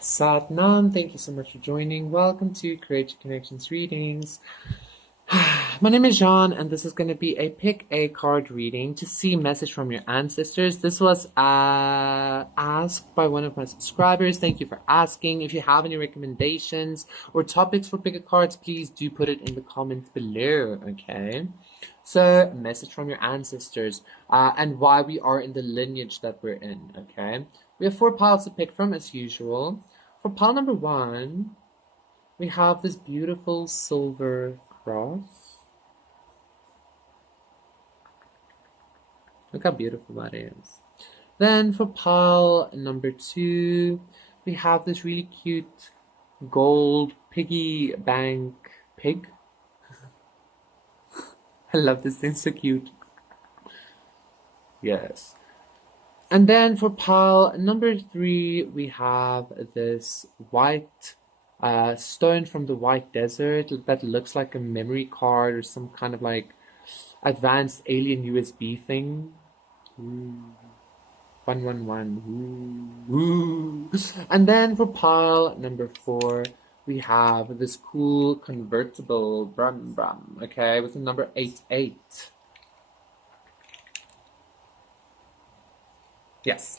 Satnam, thank you so much for joining. Welcome to Create Your Connections Readings. My name is Jean, and this is going to be a pick a card reading to see message from your ancestors. This was asked by one of my subscribers. Thank you for asking. If you have any recommendations or topics for pick a cards, please do put it in the comments below, okay? So, message from your ancestors and why we are in the lineage that we're in, okay? We have 4 piles to pick from as usual. For pile number 1, we have this beautiful silver cross. Look how beautiful that is. Then for pile number 2, we have this really cute gold piggy bank pig. I love this thing, so cute. Yes. And then for pile number 3, we have this white stone from the white desert that looks like a memory card or some kind of like advanced alien USB thing. Ooh. 111. Ooh. And then for pile number 4, we have this cool convertible brum brum, okay, with the number 88. Yes.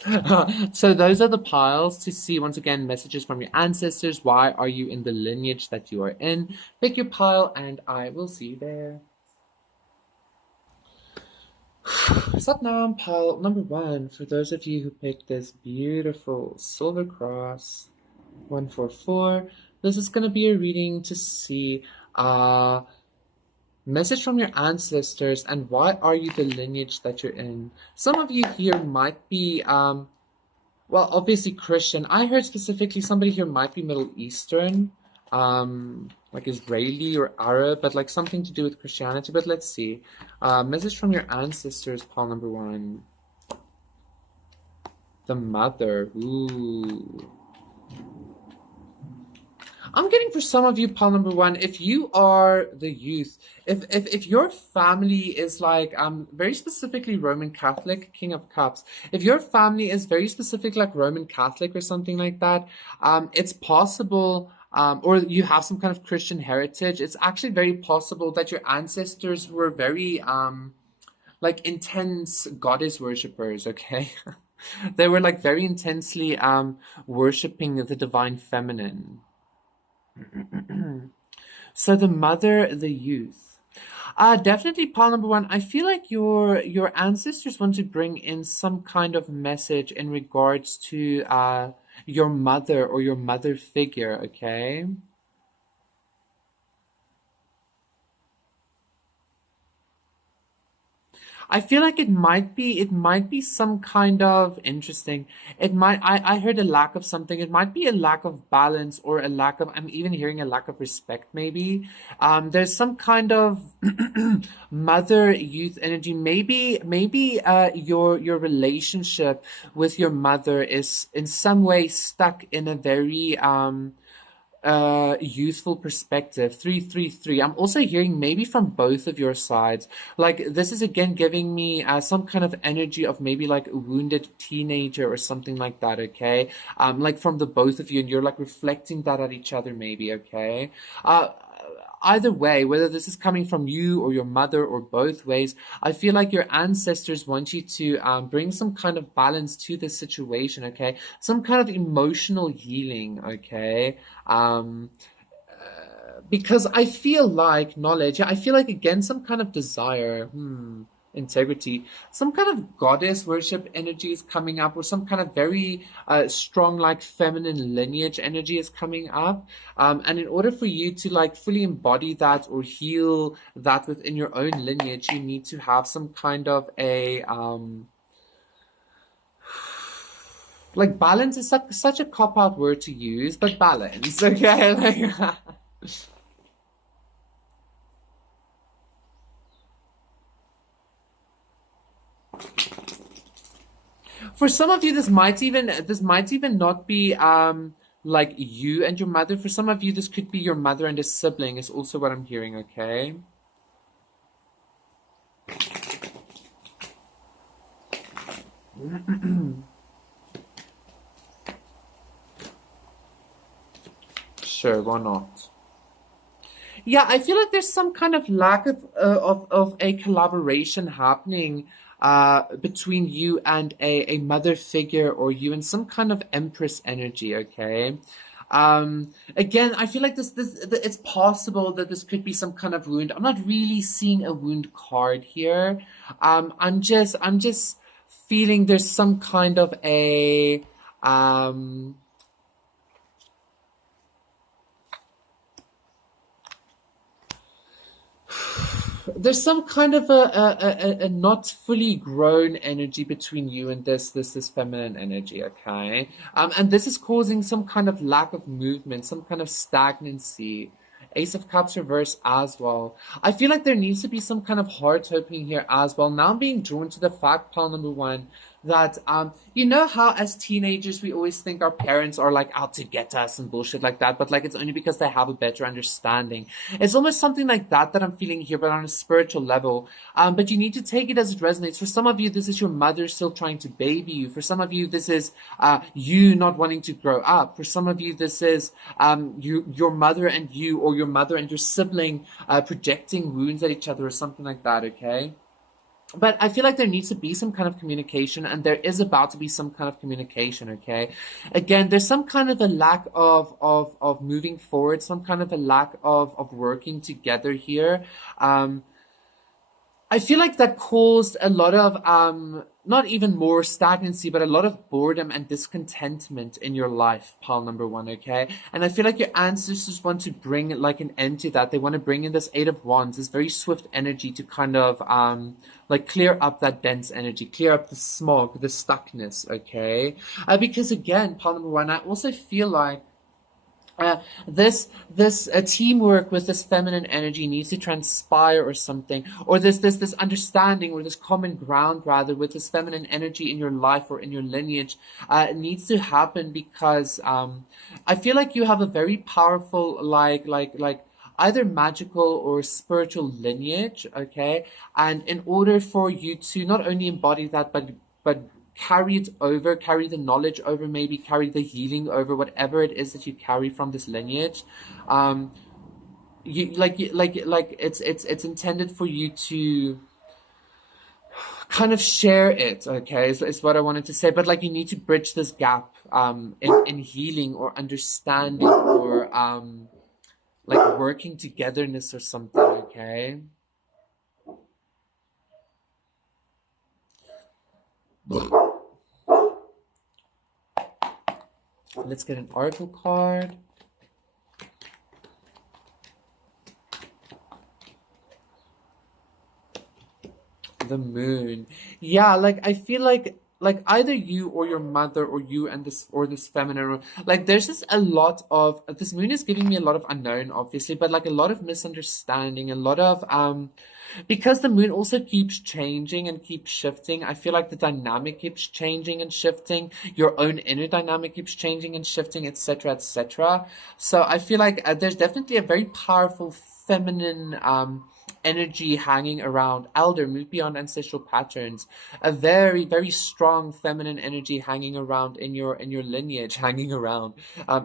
So those are the piles to see, once again, messages from your ancestors. Why are you in the lineage that you are in? Pick your pile and I will see you there. Satnam, pile number 1. For those of you who picked this beautiful silver cross, 144, this is going to be a reading to see message from your ancestors and why are you the lineage that you're in. Some of you here might be well, obviously Christian. I heard specifically somebody here might be Middle Eastern, like Israeli or Arab, but like something to do with Christianity. But let's see. Message from your ancestors, pile number 1. The mother. Ooh. I'm getting for some of you, pile number 1, if you are the youth, if your family is like very specifically Roman Catholic, King of Cups, if your family is very specific like Roman Catholic or something like that, it's possible, or you have some kind of Christian heritage, it's actually very possible that your ancestors were very like intense goddess worshippers, okay? They were like very intensely worshipping the divine feminine. So the mother, the youth. Definitely pile number 1. I feel like your ancestors want to bring in some kind of message in regards to your mother or your mother figure, okay? I feel like it might be some kind of interesting. I heard a lack of something. It might be a lack of balance or a lack of, I'm even hearing a lack of respect maybe. There's some kind of mother youth energy. Maybe your relationship with your mother is in some way stuck in a very youthful perspective. 333. I'm also hearing maybe from both of your sides. Like this is again giving me some kind of energy of maybe like a wounded teenager or something like that, okay? Like from the both of you, and you're like reflecting that at each other maybe, okay? Either way, whether this is coming from you or your mother or both ways, I feel like your ancestors want you to bring some kind of balance to this situation, okay? Some kind of emotional healing, okay? Um, because I feel like knowledge, I feel like again, some kind of desire, integrity, some kind of goddess worship energy is coming up, or some kind of very strong, like feminine lineage energy is coming up. And in order for you to like fully embody that or heal that within your own lineage, you need to have some kind of a like balance is such a cop out word to use, but balance, okay? Like, for some of you, this might even not be like you and your mother. For some of you, this could be your mother and a sibling. Is also what I'm hearing. Okay. Sure, why not? Yeah, I feel like there's some kind of lack of a collaboration happening between you and a mother figure, or you and some kind of empress energy, okay? Again, I feel like it's possible that this could be some kind of wound. I'm not really seeing a wound card here. I'm just feeling there's some kind of a um there's some kind of a not fully grown energy between you and this feminine energy, okay? And this is causing some kind of lack of movement, some kind of stagnancy. Ace of Cups reverse as well. I feel like there needs to be some kind of heart opening here as well. Now I'm being drawn to the fact, pile number one, that you know how as teenagers we always think our parents are like out to get us and bullshit like that, but like it's only because they have a better understanding. It's almost something like that I'm feeling here, but on a spiritual level. But you need to take it as it resonates. For some of you, this is your mother still trying to baby you. For some of you, this is you not wanting to grow up. For some of you, this is your mother and you, or your mother and your sibling projecting wounds at each other, or something like that. Okay. But I feel like there needs to be some kind of communication, and there is about to be some kind of communication, okay? Again, there's some kind of a lack of moving forward, some kind of a lack of working together here. I feel like that caused a lot of not even more stagnancy, but a lot of boredom and discontentment in your life, pile number one, okay? And I feel like your ancestors want to bring like an end to that. They want to bring in this Eight of Wands, this very swift energy to kind of like clear up that dense energy, clear up the smog, the stuckness, okay? Because again, pile number one, I also feel like this teamwork with this feminine energy needs to transpire, or something, or this understanding, or this common ground rather, with this feminine energy in your life or in your lineage needs to happen, because I feel like you have a very powerful like either magical or spiritual lineage, okay? And in order for you to not only embody that, but carry it over, carry the knowledge over, maybe carry the healing over, whatever it is that you carry from this lineage. It's intended for you to kind of share it, okay, is what I wanted to say. But like you need to bridge this gap in healing or understanding, or like working togetherness or something, okay? Let's get an oracle card. The moon. Yeah, like I feel like either you or your mother, or you and this feminine, like there's just a lot of, this moon is giving me a lot of unknown, obviously, but like a lot of misunderstanding, a lot of because the moon also keeps changing and keeps shifting. I feel like the dynamic keeps changing and shifting. Your own inner dynamic keeps changing and shifting, etc., etc. So I feel like there's definitely a very powerful feminine energy hanging around. Elder, move beyond ancestral patterns. A very, very strong feminine energy hanging around in your lineage, hanging around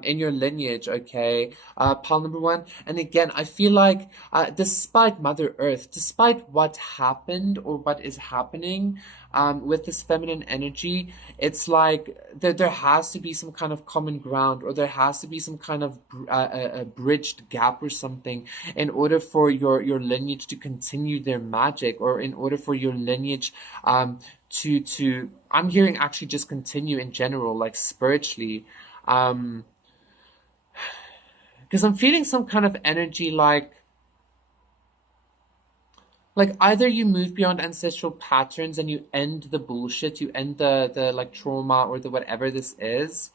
in your lineage, okay? Pile number one. And again, I feel like despite Mother Earth, despite what happened or what is happening with this feminine energy, it's like there has to be some kind of common ground, or there has to be some kind of a bridged gap or something, in order for your lineage to continue their magic, or in order for your lineage to I'm hearing actually just continue in general, like spiritually, because I'm feeling some kind of energy like either you move beyond ancestral patterns and you end the bullshit, you end the like trauma or the whatever this is,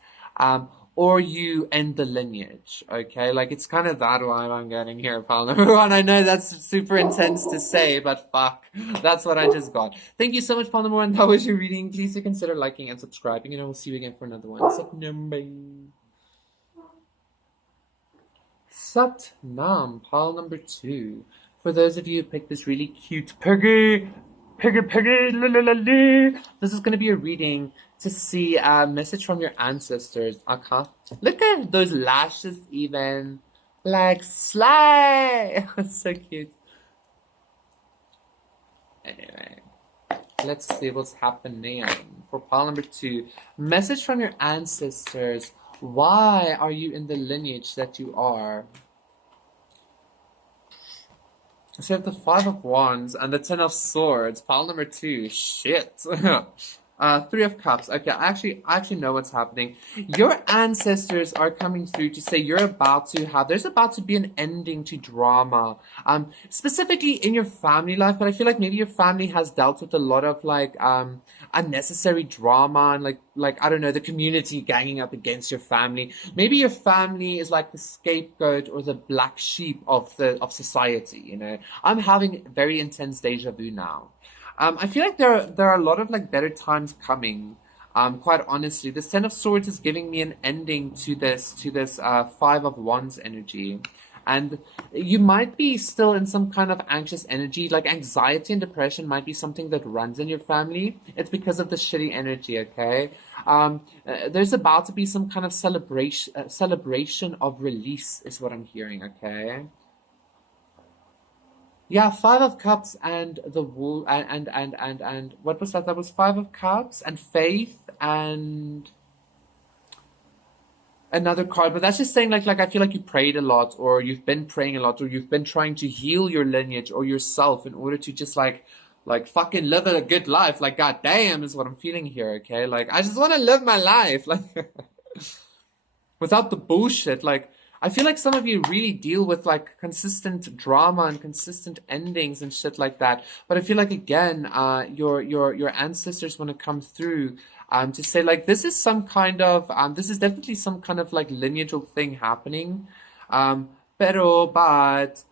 or you end the lineage, okay? Like it's kind of that vibe I'm getting here, pal number one. I know that's super intense to say, but fuck, that's what I just got. Thank you so much, pal number one. That was your reading. Please do consider liking and subscribing, and I will see you again for another one. Sat Nam, pile number two. For those of you who picked this really cute piggy, la la la la, this is going to be a reading to see a message from your ancestors. Okay. Look at those lashes even. Like slay. So cute. Anyway, let's see what's happening for pile number 2. Message from your ancestors. Why are you in the lineage that you are? So you have the 5 of Wands and the 10 of Swords. Pile number 2. Shit. 3 of Cups. Okay, I actually know what's happening. Your ancestors are coming through to say there's about to be an ending to drama. Specifically in your family life, but I feel like maybe your family has dealt with a lot of like unnecessary drama and like I don't know, the community ganging up against your family. Maybe your family is like the scapegoat or the black sheep of society, you know. I'm having very intense deja vu now. I feel like there are a lot of like better times coming. Quite honestly, the Ten of Swords is giving me an ending to this 5 of Wands energy, and you might be still in some kind of anxious energy. Like anxiety and depression might be something that runs in your family. It's because of the shitty energy. Okay, there's about to be some kind of celebration of release, is what I'm hearing. Okay. Yeah, 5 of Cups and the wool and what was that? That was 5 of Cups and Faith and another card. But that's just saying like I feel like you prayed a lot, or you've been praying a lot, or you've been trying to heal your lineage or yourself in order to just like fucking live a good life. Like god damn is what I'm feeling here, okay? Like I just want to live my life. Like without the bullshit. Like I feel like some of you really deal with like consistent drama and consistent endings and shit like that. But I feel like again, your ancestors want to come through to say like this is some kind of this is definitely some kind of like lineageal thing happening. But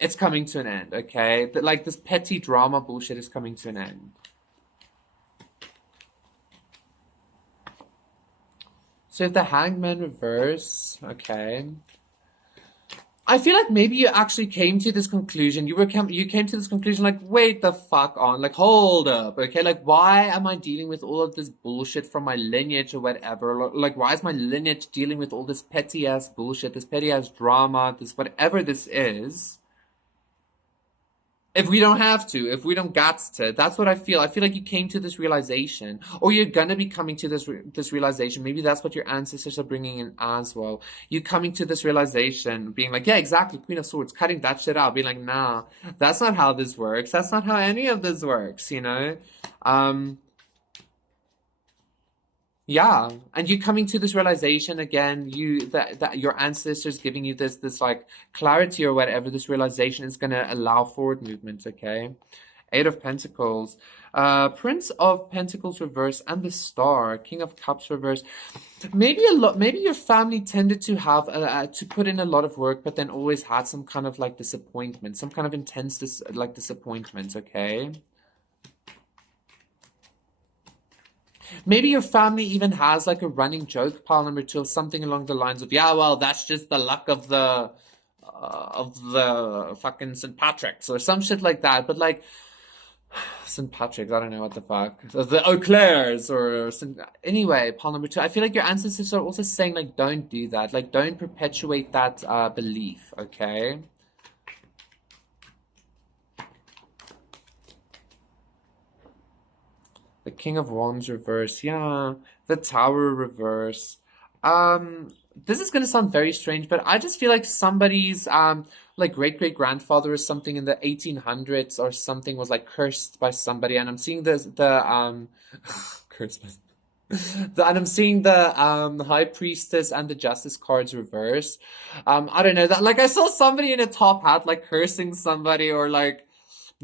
it's coming to an end, okay? Like this petty drama bullshit is coming to an end. So if the Hangman reverse, okay. I feel like maybe you actually came to this conclusion. You came to this conclusion like, wait the fuck on, like hold up, okay? Like why am I dealing with all of this bullshit from my lineage or whatever? Like why is my lineage dealing with all this petty ass bullshit, this petty ass drama, this whatever this is? If we don't have to, if we don't got to, that's what I feel. I feel like you came to this realization, or you're gonna be coming to this realization. Maybe that's what your ancestors are bringing in as well. You coming to this realization, being like, yeah, exactly, Queen of Swords, cutting that shit out, being like, nah, that's not how this works. That's not how any of this works, you know? Yeah, and you coming to this realization again, that your ancestors giving you this like clarity or whatever, this realization is gonna allow forward movement, okay? 8 of Pentacles, Prince of Pentacles reverse, and the Star, King of Cups reverse. Maybe your family tended to have to put in a lot of work, but then always had some kind of like disappointment, some kind of intense disappointment, okay? Maybe your family even has like a running joke, pile number 2, of something along the lines of, yeah, well, that's just the luck of the fucking St. Patrick's or some shit like that. But like St. Patrick's, I don't know what the fuck, the Eau Claire's or anyway, pile number 2. I feel like your ancestors are also saying like, don't do that, like don't perpetuate that belief, okay? The King of Wands reverse. Yeah. The Tower reverse. This is gonna sound very strange, but I just feel like somebody's like great-great-grandfather or something in the 1800s or something was like cursed by somebody, and I'm seeing the cursed by and I'm seeing the High Priestess and the Justice cards reverse. I don't know, that like I saw somebody in a top hat like cursing somebody or like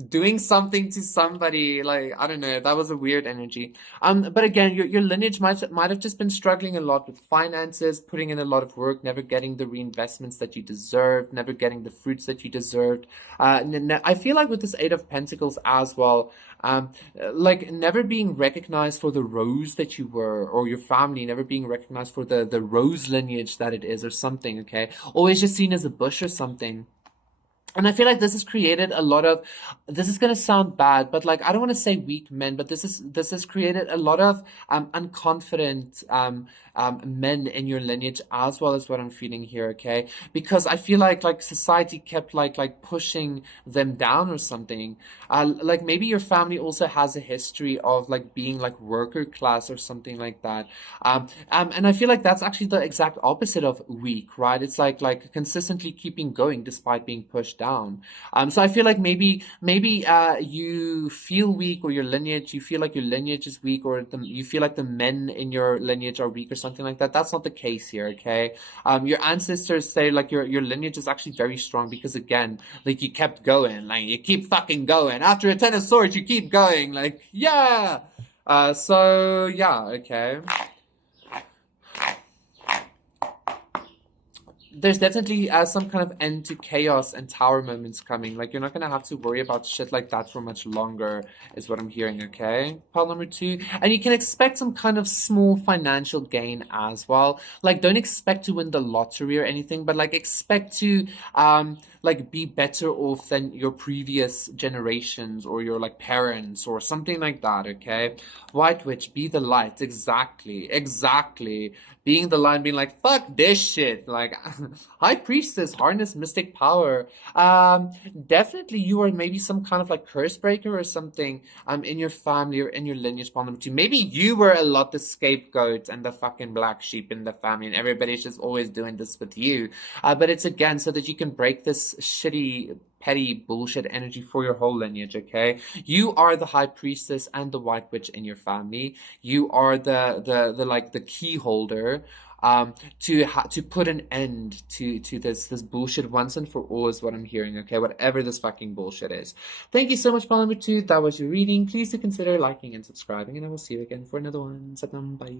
doing something to somebody, like I don't know, that was a weird energy. But again, your lineage might have just been struggling a lot with finances, putting in a lot of work, never getting the reinvestments that you deserved, never getting the fruits that you deserved. I feel like with this 8 of Pentacles as well, like never being recognized for the rose that you were, or your family never being recognized for the rose lineage that it is or something, okay? Always just seen as a bush or something. And I feel like this has created a lot of, this is going to sound bad, but like I don't want to say weak men, but this has created a lot of unconfident men in your lineage, as well as what I'm feeling here, okay? Because I feel like society kept like pushing them down or something. Like maybe your family also has a history of like being like worker class or something like that. And I feel like that's actually the exact opposite of weak, right? It's like consistently keeping going despite being pushed down. So I feel like maybe you feel weak, or your lineage, you feel like your lineage is weak, or you feel like the men in your lineage are weak or something like that. That's not the case here, okay? Your ancestors say like your lineage is actually very strong because again, like you kept going, like you keep fucking going. After a 10 of swords, you keep going, like yeah. So yeah, okay. There's definitely some kind of end to chaos and tower moments coming. Like you're not gonna have to worry about shit like that for much longer, is what I'm hearing. Okay, pile number two, and you can expect some kind of small financial gain as well. Like don't expect to win the lottery or anything, but like expect to like be better off than your previous generations or your like parents or something like that. Okay, White Witch, be the light. Exactly, exactly. Being the light, being like, fuck this shit. Like, High Priestess, harness mystic power. Definitely you are maybe some kind of like curse breaker or something in your family or in your lineage, problem number two. Maybe you were a lot the scapegoat and the fucking black sheep in the family, and everybody's just always doing this with you. But it's again so that you can break this shitty petty bullshit energy for your whole lineage, okay? You are the high priestess and the white witch in your family. You are the like the key holder to put an end to this bullshit once and for all, is what I'm hearing, okay? Whatever this fucking bullshit is. Thank you so much, Paul number two. That was your reading. Please do consider liking and subscribing, and I will see you again for another one. Satnam, bye.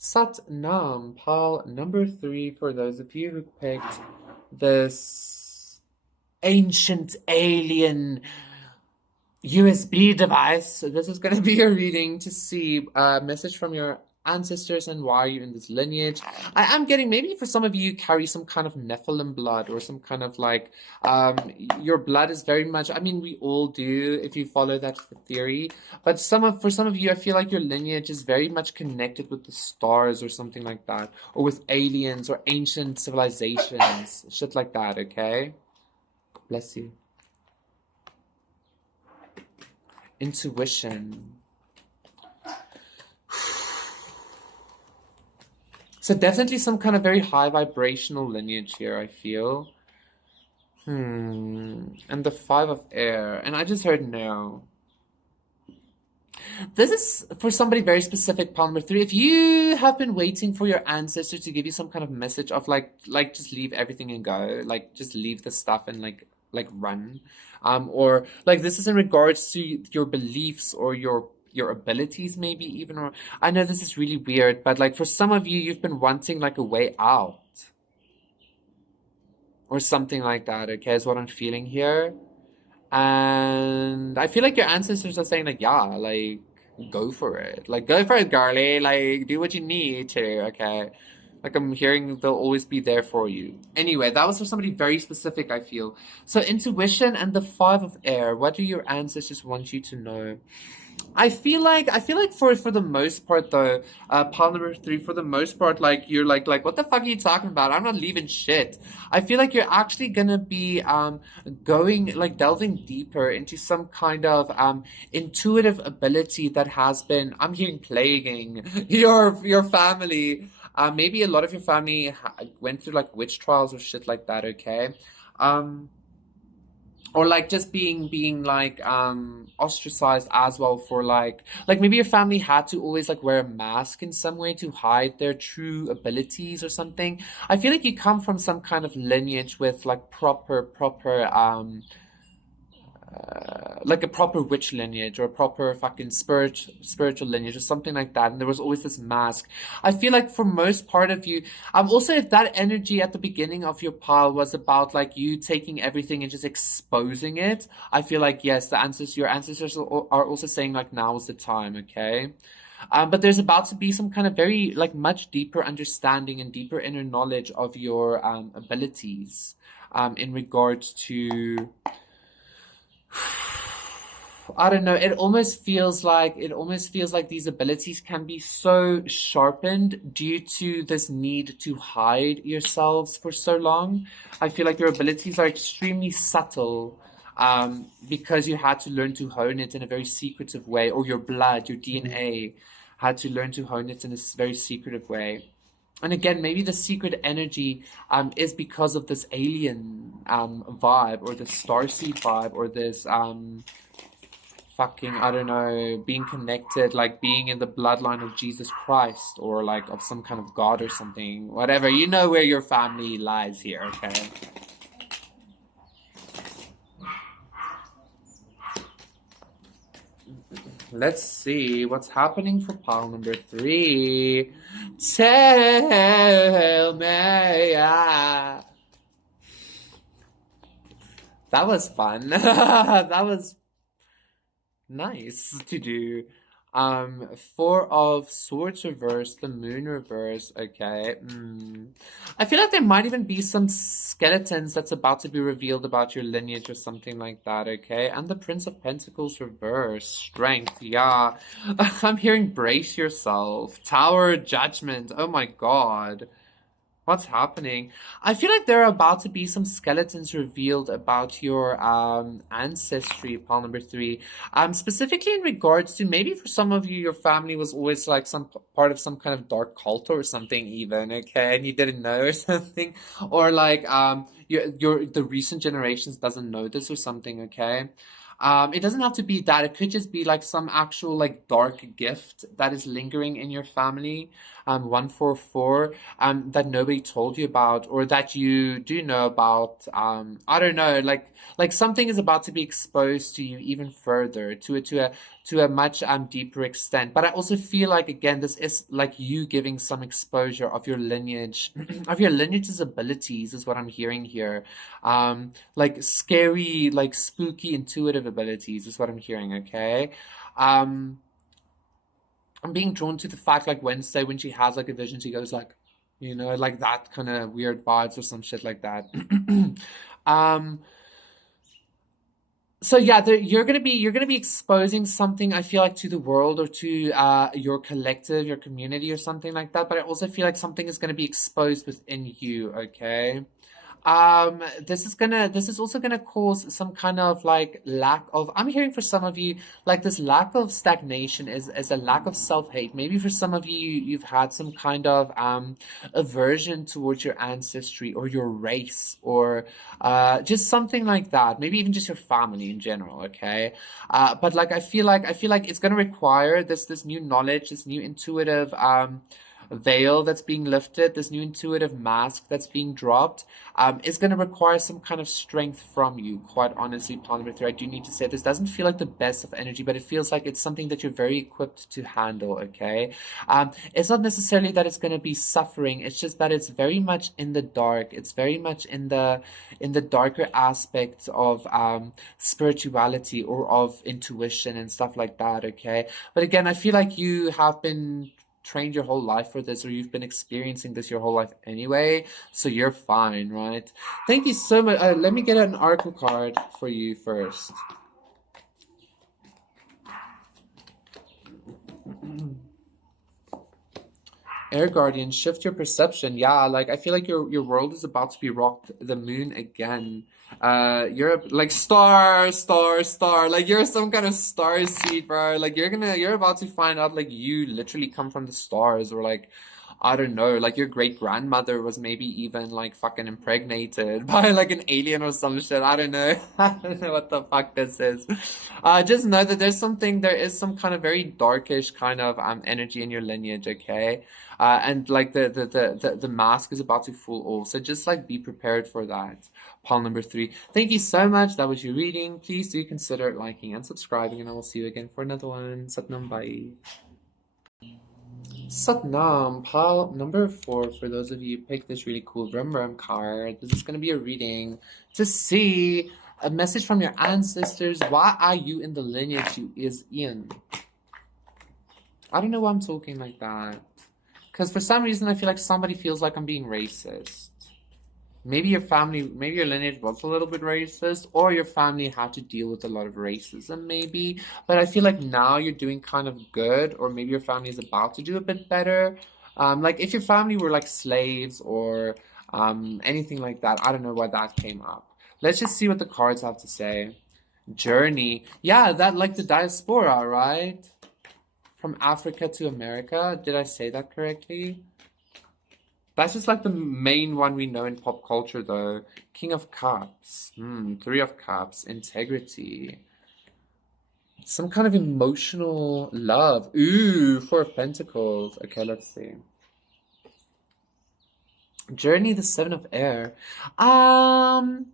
Satnam, pile number three, for those of you who picked this ancient alien USB device. So this is going to be your reading to see a message from your ancestors and why you're in this lineage. I am getting, maybe for some of you carry some kind of Nephilim blood, or some kind of like your blood is very much, I mean we all do if you follow that theory, but for some of you I feel like your lineage is very much connected with the stars or something like that, or with aliens or ancient civilizations, shit like that, okay? Bless you. Intuition. So definitely some kind of very high vibrational lineage here, I feel. And the 5 of air. And I just heard no. This is for somebody very specific, pile number 3. If you have been waiting for your ancestor to give you some kind of message of like just leave everything and go, like just leave the stuff and like run, or like this is in regards to your beliefs or your abilities, maybe even, or I know this is really weird, but like for some of you, you've been wanting like a way out or something like that, okay, is what I'm feeling here. And I feel like your ancestors are saying like, yeah, like go for it. Like go for it, girly. Like do what you need to, okay? Like I'm hearing they'll always be there for you. Anyway, that was for somebody very specific, I feel. So intuition and the 5 of air, what do your ancestors want you to know? I feel like for the most part though, pile number 3, for the most part, like you're like what the fuck are you talking about? I'm not leaving shit. I feel like you're actually gonna be going like delving deeper into some kind of intuitive ability that has been, I'm hearing, plaguing your family. Maybe a lot of your family went through like witch trials or shit like that, okay? Or like just being like ostracized as well, for like maybe your family had to always like wear a mask in some way to hide their true abilities or something. I feel like you come from some kind of lineage with like proper like a proper witch lineage or a proper fucking spiritual lineage or something like that, and there was always this mask. I feel like for most part of you, also if that energy at the beginning of your pile was about like you taking everything and just exposing it, I feel like yes, your ancestors are also saying like now is the time, okay? But there's about to be some kind of very like much deeper understanding and deeper inner knowledge of your abilities. in regards to, I don't know, it almost feels like these abilities can be so sharpened due to this need to hide yourselves for so long. I feel like your abilities are extremely subtle, because you had to learn to hone it in a very secretive way, or your blood, your DNA had to learn to hone it in a very secretive way. And again, maybe the secret energy is because of this alien vibe, or this starseed vibe, or this fucking, I don't know, being connected, like being in the bloodline of Jesus Christ, or like of some kind of God or something. Whatever. You know where your family lies here, okay? Let's see what's happening for pile number 3. Tell me. That was fun. That was nice to do. Four of Swords reverse, the Moon reverse. Okay. I feel like there might even be some skeletons that's about to be revealed about your lineage or something like that. Okay. And the Prince of Pentacles reverse, Strength. Yeah. I'm hearing brace yourself. Tower, Judgment. Oh my God. What's happening? I feel like there are about to be some skeletons revealed about your ancestry, pile number 3. Specifically in regards to, maybe for some of you, your family was always like some part of some kind of dark cult or something, even, okay, and you didn't know or something, or like your the recent generations doesn't know this or something, okay. It doesn't have to be that. It could just be like some actual like dark gift that is lingering in your family. 144, that nobody told you about, or that you do know about. I don't know, like something is about to be exposed to you even further, to a much deeper extent. But I also feel like, again, this is like you giving some exposure of your lineage, of your lineage's abilities, is what I'm hearing here. Like scary, like spooky, intuitive abilities is what I'm hearing. Okay. Um, I'm being drawn to the fact, like Wednesday, when she has like a vision, she goes like, like that kind of weird vibes or some shit like that. um, so yeah, you're gonna be exposing something, I feel like, to the world, or to your collective, your community, or something like that. But I also feel like something is gonna be exposed within you. Okay. This is also gonna cause some kind of like lack of, I'm hearing for some of you, like this lack of stagnation is a lack of self-hate. Maybe for some of you, you've had some kind of aversion towards your ancestry or your race, or just something like that. Maybe even just your family in general, okay? But like I feel like it's gonna require this new knowledge, this new intuitive veil that's being lifted, this new intuitive mask that's being dropped, is going to require some kind of strength from you. Quite honestly, Polymer I do need to say this doesn't feel like the best of energy, but it feels like it's something that you're very equipped to handle. Okay, it's not necessarily that it's going to be suffering. It's just that it's very much in the dark. It's very much in the darker aspects of spirituality, or of intuition and stuff like that. Okay, but again, I feel like you have been trained your whole life for this, or you've been experiencing this your whole life anyway, so you're fine, right? Thank you so much. Let me get an oracle card for you first. Air Guardian, shift your perception. Yeah, like I feel like your world is about to be rocked the moon again. You're like star. Like you're some kind of star seed, bro. Like you're about to find out like you literally come from the stars, or like I don't know, like your great grandmother was maybe even like fucking impregnated by like an alien or some shit. I don't know. I don't know what the fuck this is. Just know that there is some kind of very darkish kind of energy in your lineage, okay? And like the mask is about to fall off. So just like be prepared for that. Pile number 3. Thank you so much. That was your reading. Please do consider liking and subscribing, and I will see you again for another one. Satnam, bye. Satnam, pile number 4. For those of you who picked this really cool Rum card, this is going to be a reading to see a message from your ancestors. Why are you in the lineage you is in? I don't know why I'm talking like that. Because for some reason I feel like somebody feels like I'm being racist. Maybe your family, maybe your lineage was a little bit racist, or your family had to deal with a lot of racism, maybe. But I feel like now you're doing kind of good, or maybe your family is about to do a bit better. Like if your family were like slaves or anything like that, I don't know why that came up. Let's just see what the cards have to say. Journey. Yeah, that like the diaspora, right? From Africa to America. Did I say that correctly? That's just like the main one we know in pop culture, though. King of Cups. Three of Cups. Integrity. Some kind of emotional love. Ooh, Four of Pentacles. Okay, let's see. Journey, the Seven of Air. Um,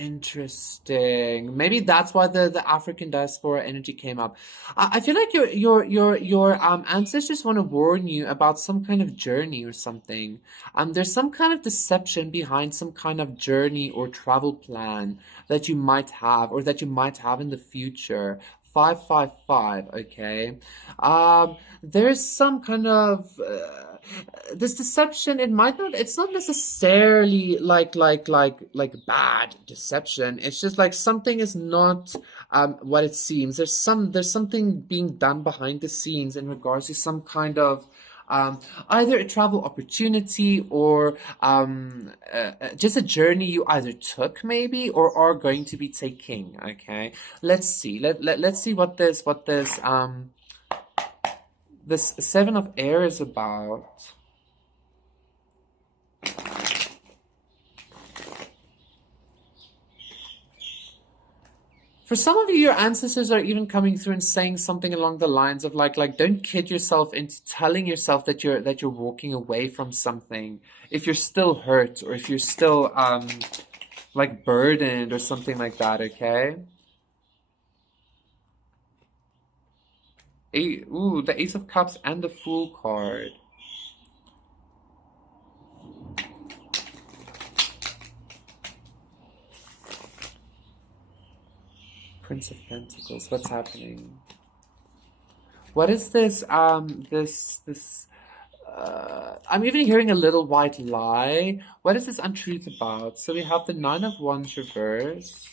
Interesting. Maybe that's why the African diaspora energy came up. I feel like your ancestors want to warn you about some kind of journey or something. There's some kind of deception behind some kind of journey or travel plan that you might have or that you might have in the future. 555, okay. There's some kind of this deception. It might not. It's not necessarily like bad deception. It's just like something is not what it seems. There's something being done behind the scenes in regards to some kind of either a travel opportunity or just a journey you either took maybe or are going to be taking. Okay, let's see. Let's see what this Seven of Air is about. For some of you, your ancestors are even coming through and saying something along the lines of like don't kid yourself into telling yourself that you're walking away from something if you're still hurt or if you're still like burdened or something like that, okay? Ooh, the Ace of Cups and the Fool card. Prince of Pentacles. What's happening? What is this? I'm even hearing a little white lie. What is this untruth about? So we have the Nine of Wands reverse.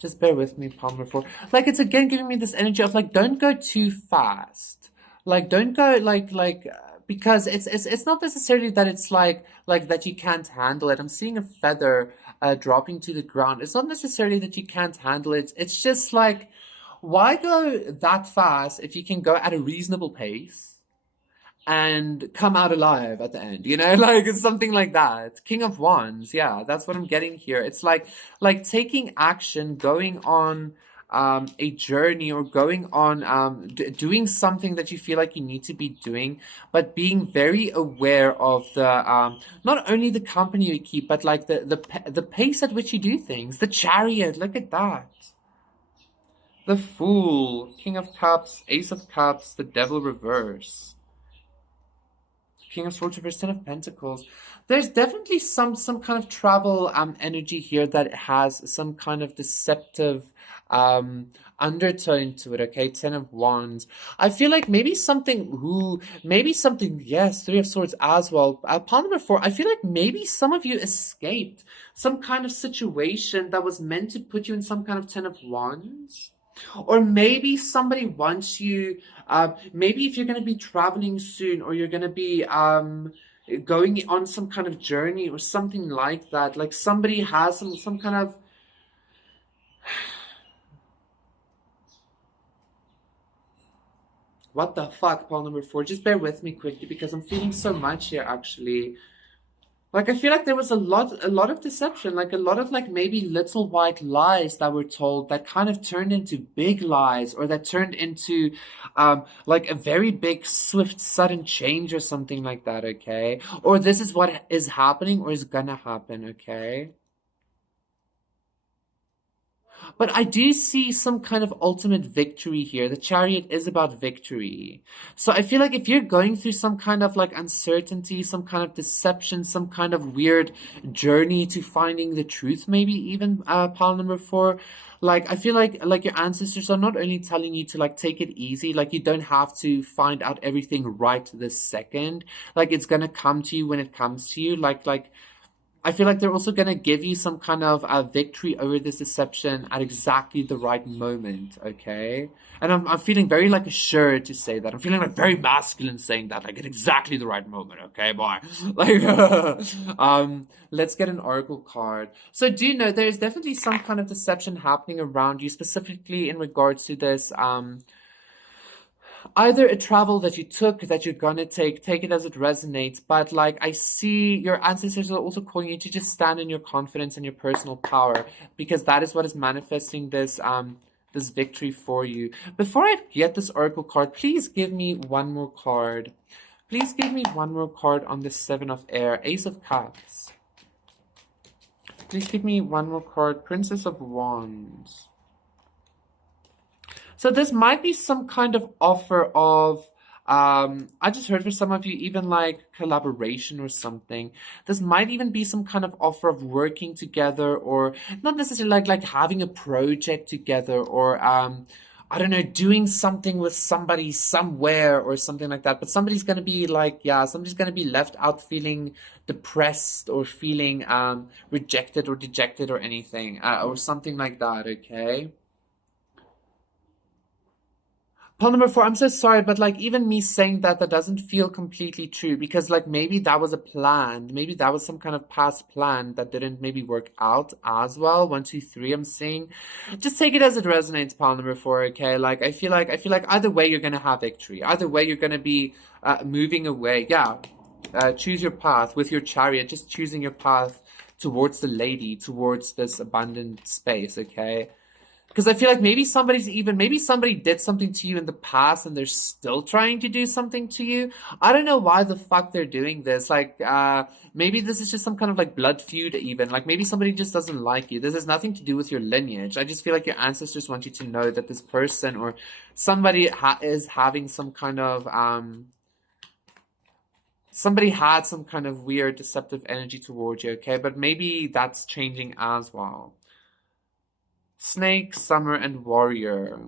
Just bear with me, Palmer 4. Like, it's again giving me this energy of, like, don't go too fast. Like, don't go, because it's not necessarily that it's like that you can't handle it. I'm seeing a feather dropping to the ground. It's not necessarily that you can't handle it. It's just like, why go that fast if you can go at a reasonable pace and come out alive at the end? You know, like it's something like that. King of Wands, yeah, that's what I'm getting here. It's like taking action, going on a journey or going on doing something that you feel like you need to be doing, but being very aware of the not only the company you keep, but like the pace at which you do things. The Chariot, look at that. The Fool, King of Cups, Ace of Cups, the Devil reverse. King of Swords reverse, Ten of Pentacles. There's definitely some kind of travel energy here that has some kind of deceptive undertone to it, okay? Ten of Wands. I feel like maybe something, yes, Three of Swords as well. Pawn number 4, I feel like maybe some of you escaped some kind of situation that was meant to put you in some kind of Ten of Wands. Or maybe somebody wants you, maybe if you're going to be traveling soon or you're going to be going on some kind of journey or something like that, like somebody has some kind of what the fuck, Paul number 4, just bear with me quickly because I'm feeling so much here actually. Like, I feel like there was a lot of deception, like a lot of like maybe little white lies that were told that kind of turned into big lies or that turned into like a very big, swift, sudden change or something like that, okay? Or this is what is happening or is gonna happen, okay? But I do see some kind of ultimate victory here. The chariot is about victory. So I feel like if you're going through some kind of like uncertainty, some kind of deception, some kind of weird journey to finding the truth, maybe even pile number four, like I feel like your ancestors are not only telling you to like take it easy, like you don't have to find out everything right this second. Like it's gonna come to you when it comes to you. Like I feel like they're also going to give you some kind of victory over this deception at exactly the right moment, okay? And I'm feeling very like assured to say that. I'm feeling like very masculine saying that, like at exactly the right moment, okay, boy? Like, let's get an oracle card. So do you know there's definitely some kind of deception happening around you, specifically in regards to this, either a travel that you took that you're gonna take it as it resonates, but like I see your ancestors are also calling you to just stand in your confidence and your personal power, because that is what is manifesting this victory for you. Before I get this oracle card, please give me one more card. Please give me one more card on the Seven of Air, Ace of Cups. Please give me one more card, Princess of Wands. So this might be some kind of offer of, I just heard for some of you, even like collaboration or something. This might even be some kind of offer of working together, or not necessarily like having a project together, or I don't know, doing something with somebody somewhere or something like that. But somebody's gonna be like, yeah, somebody's gonna be left out feeling depressed or feeling rejected or dejected or anything, or something like that, okay? Pile number four, I'm so sorry, but like even me saying that, that doesn't feel completely true, because like maybe that was a plan. Maybe that was some kind of past plan that didn't maybe work out as well. One, two, three, I'm seeing. Just take it as it resonates, pile number four, okay? Like I feel like either way you're gonna have victory. Either way you're gonna be moving away. Yeah. Choose your path with your chariot, just choosing your path towards the lady, towards this abundant space, okay? Because I feel like maybe somebody did something to you in the past and they're still trying to do something to you. I don't know why the fuck they're doing this. Like, maybe this is just some kind of like blood feud even. Like maybe somebody just doesn't like you. This has nothing to do with your lineage. I just feel like your ancestors want you to know that this person or somebody is having some kind of, somebody had some kind of weird deceptive energy towards you, okay? But maybe that's changing as well. Snake, Summer, and Warrior.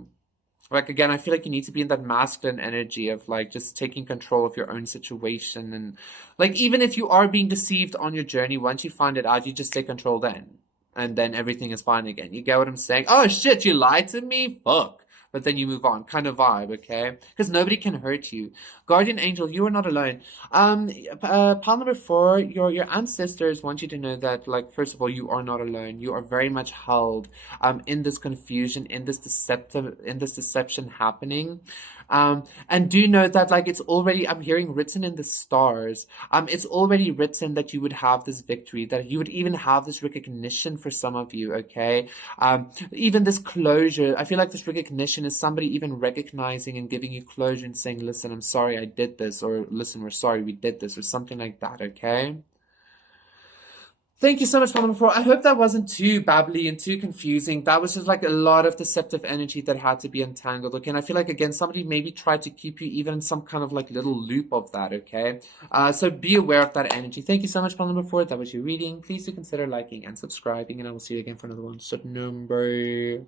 Like again, I feel like you need to be in that masculine energy of like just taking control of your own situation, and like even if you are being deceived on your journey, once you find it out, you just take control then. And then everything is fine again. You get what I'm saying? Oh shit, you lied to me? Fuck. But then you move on, kind of vibe, okay? Because nobody can hurt you. Guardian Angel, you are not alone. Pile number four, your ancestors want you to know that, like, first of all, you are not alone. You are very much held in this confusion, in this deception happening. And do know that, like, it's already, I'm hearing written in the stars. It's already written that you would have this victory, that you would even have this recognition for some of you, okay? Even this closure, I feel like this recognition is somebody even recognizing and giving you closure and saying, listen, I'm sorry I did this, or listen, we're sorry we did this, or something like that, okay? Thank you so much, Mama Four. I hope that wasn't too babbly and too confusing. That was just like a lot of deceptive energy that had to be untangled. Okay, and I feel like again somebody maybe tried to keep you even in some kind of like little loop of that. Okay, so be aware of that energy. Thank you so much, Mama Four. That was your reading. Please do consider liking and subscribing, and I will see you again for another one. So number.